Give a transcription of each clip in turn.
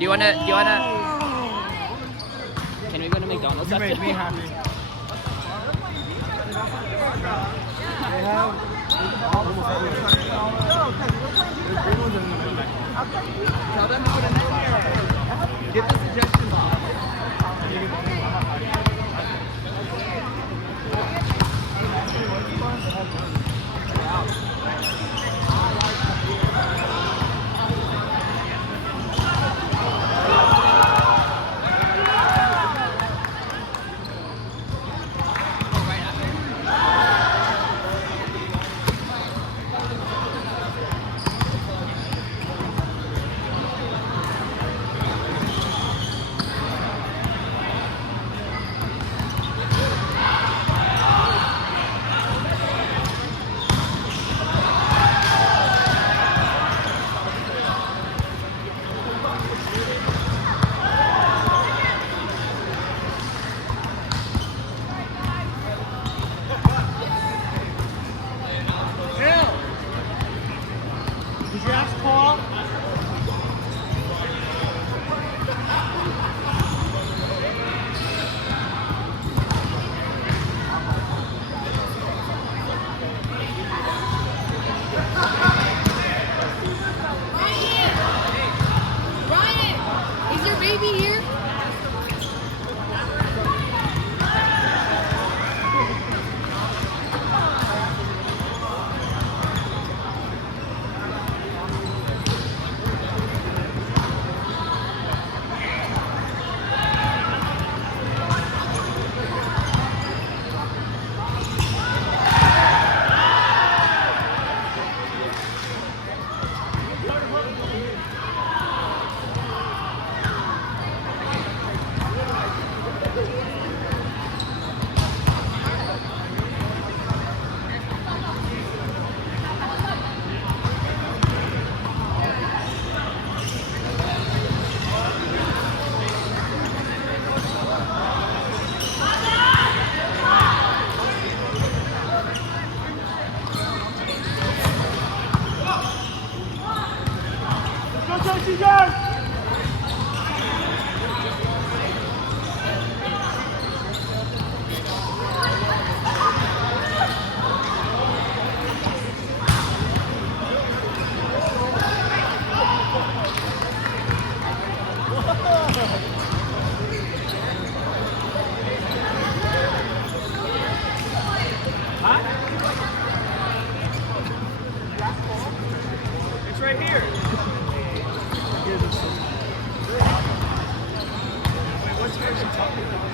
Do you wanna? Can we go to McDonald's? You after? made me happy. They have almost everything. There's green ones and Tell them to put it in here. Give the suggestions. Did you ask Paul? Ryan, is your baby here? It's right here. Wait, what's yours you talking about?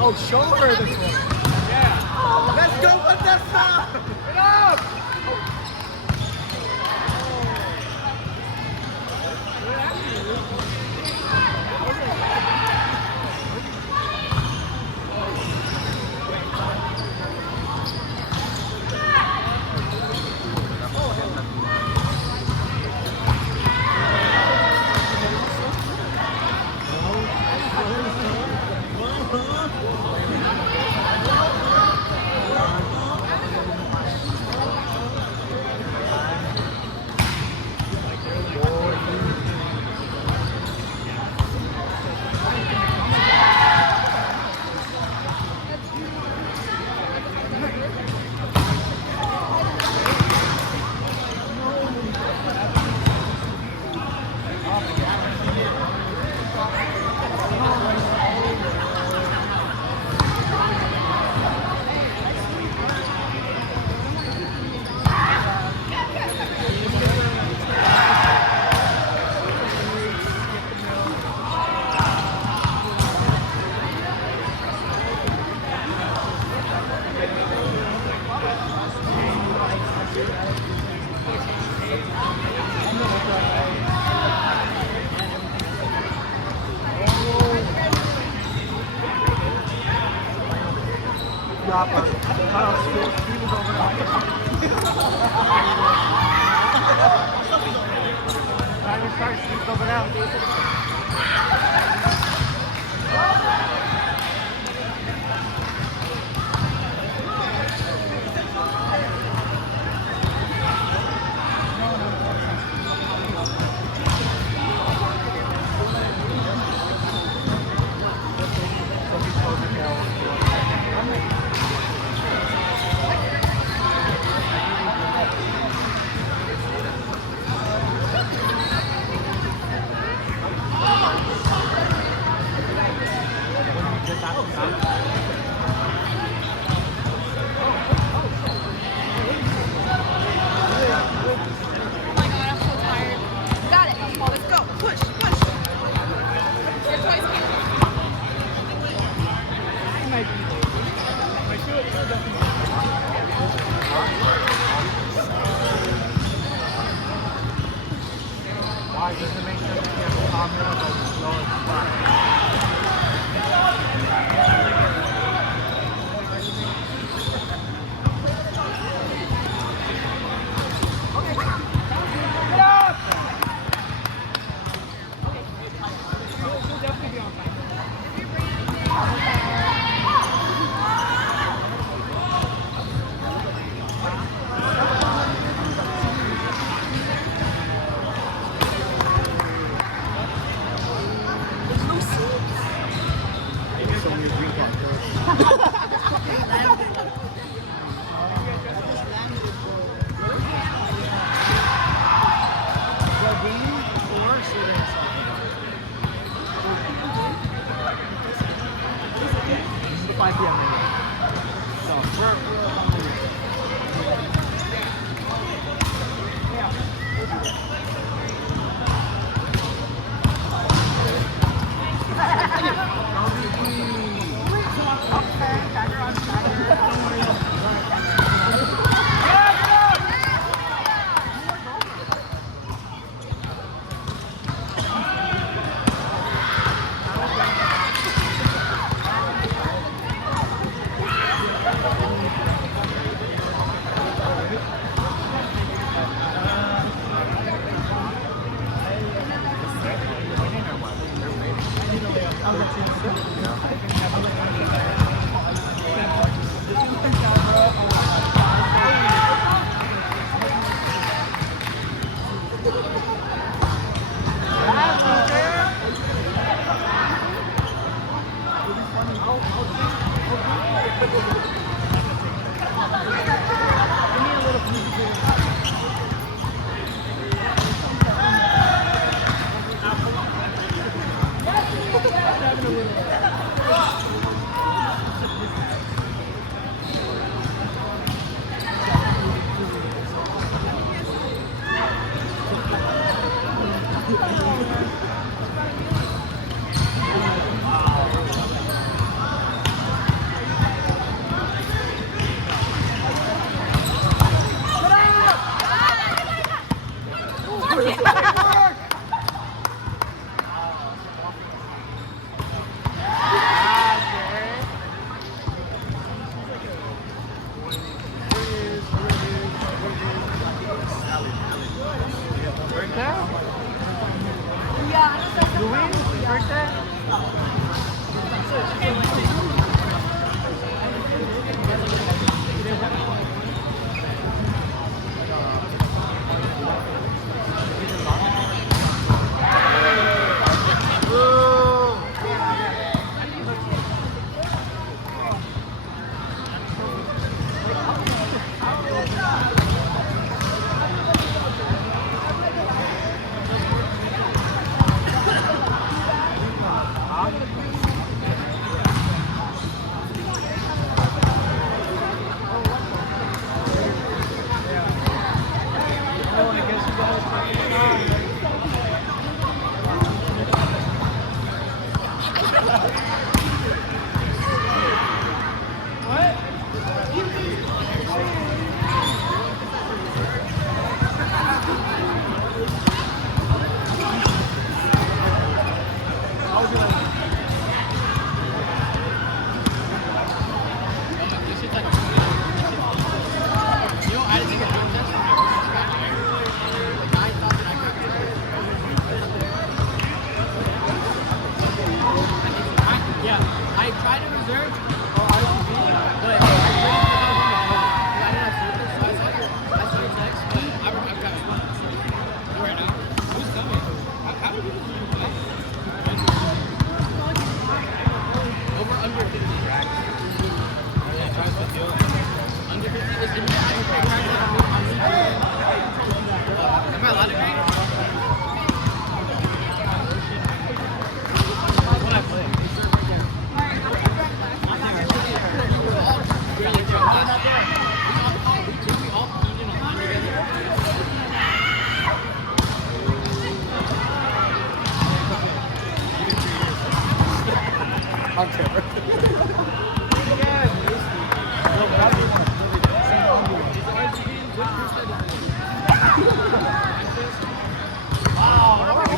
Oh, show her this one. Yeah. Let's go, Vanessa! Get up!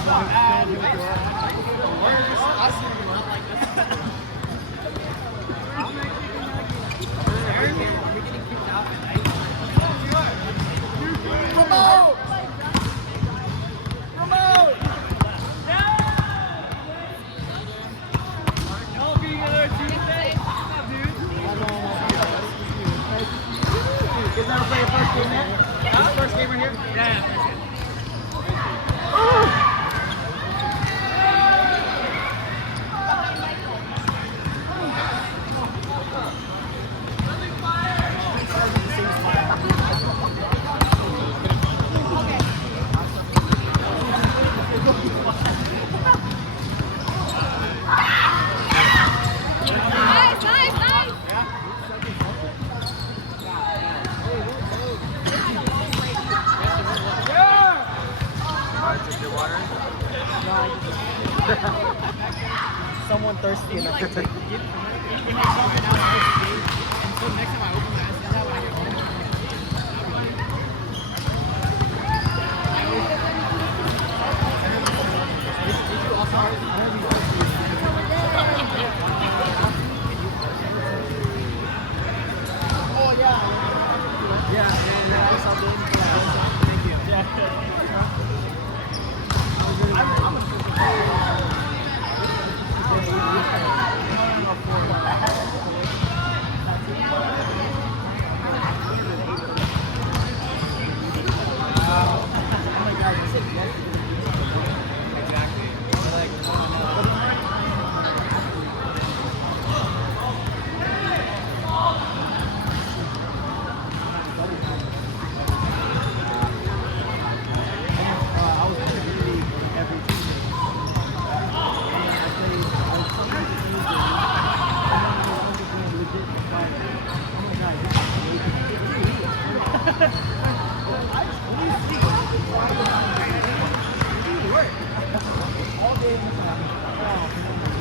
Wow. Someone thirsty enough to take.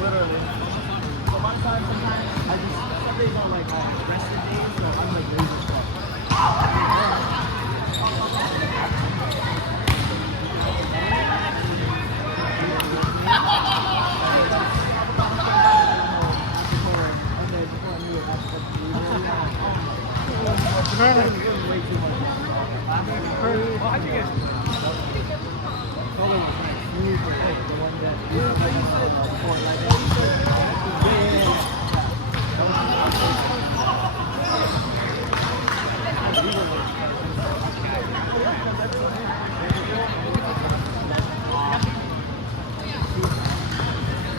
Literally. So one time, sometimes I just some days are like rested days, so I'm like lazy stuff.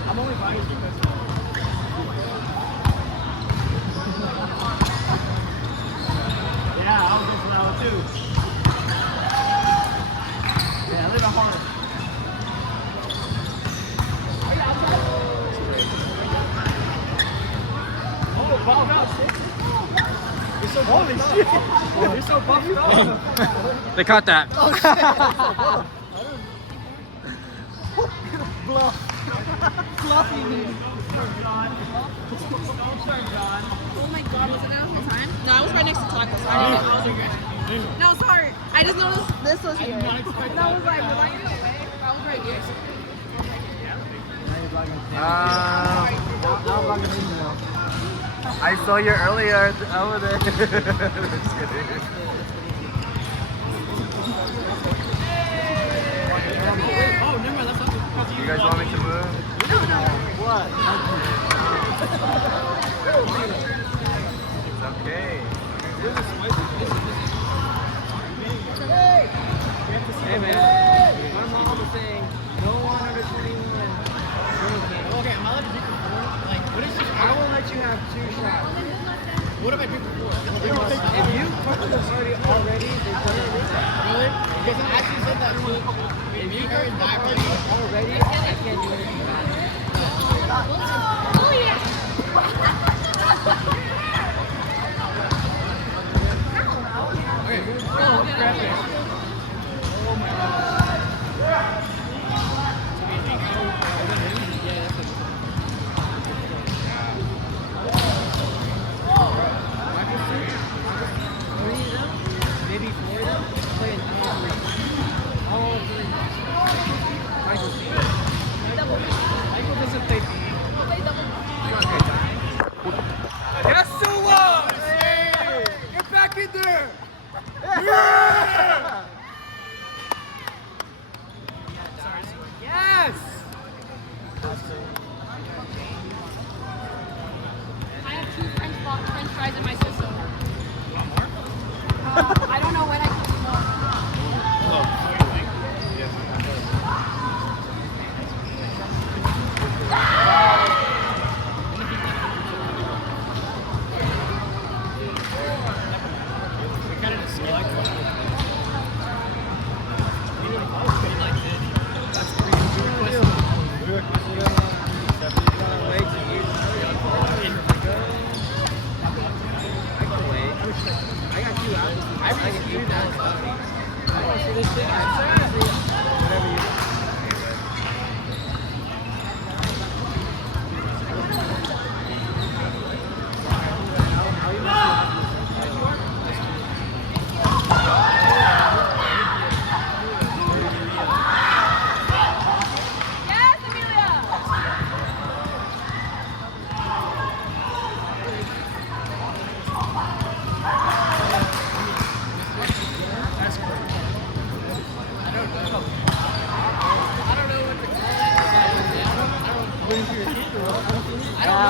I'm only buying it because yeah, I was just loud too. Yeah, I live at home. Oh, wow, wow. You're so holy shit. You're so buffed up. They caught that. Fluffy. Oh my god, was it out of time? No, I was right next to tacos. I didn't know. No, sorry. I just noticed this was here. And I was like, was I in the way? I was right here. I saw you earlier over there. Just kidding. Oh, never mind. That's not You guys want me to move? What? It's okay. Hey man, my mom was saying no 121 Okay, I'm not letting you drink before. Like, what is this? I will let you have 2 shots. What if I drink before? If you come to the party already, they're gonna Really? Because I actually said that too. If you go in that party already, I can't do anything about it. Oh yeah. Okay. Oh, grab it. Oh my god. Maybe 4 of them, playing all 3. All 3.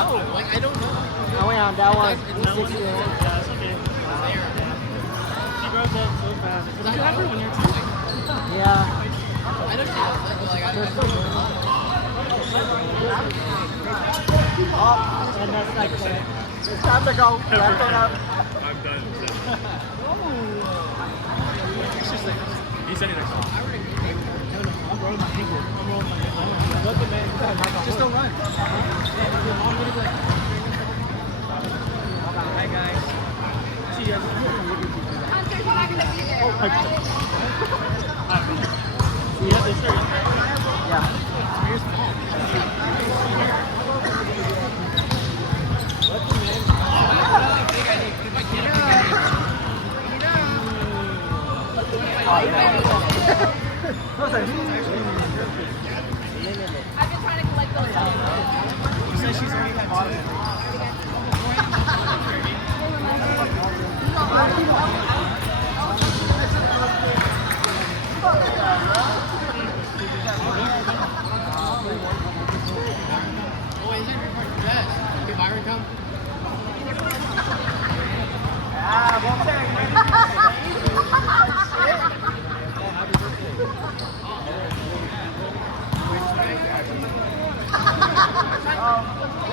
Like, I don't know. I went on that one. That one? Yeah, it's okay. She grows up so fast. Was that ever when you're too? Yeah. I don't know. Like, I don't know. And that's like it's time to go. Wrap it up. I'm done. He said it next time. I'm rolling my ankle. Look at man. Just don't run. Hi, guys. See you guys. Hunter's not gonna be there. Alright? Yeah, they sure. Yeah. I've been trying to collect those. She says she's already had bottom. Oh, is it recording? Yes. Did Byron come? Oh,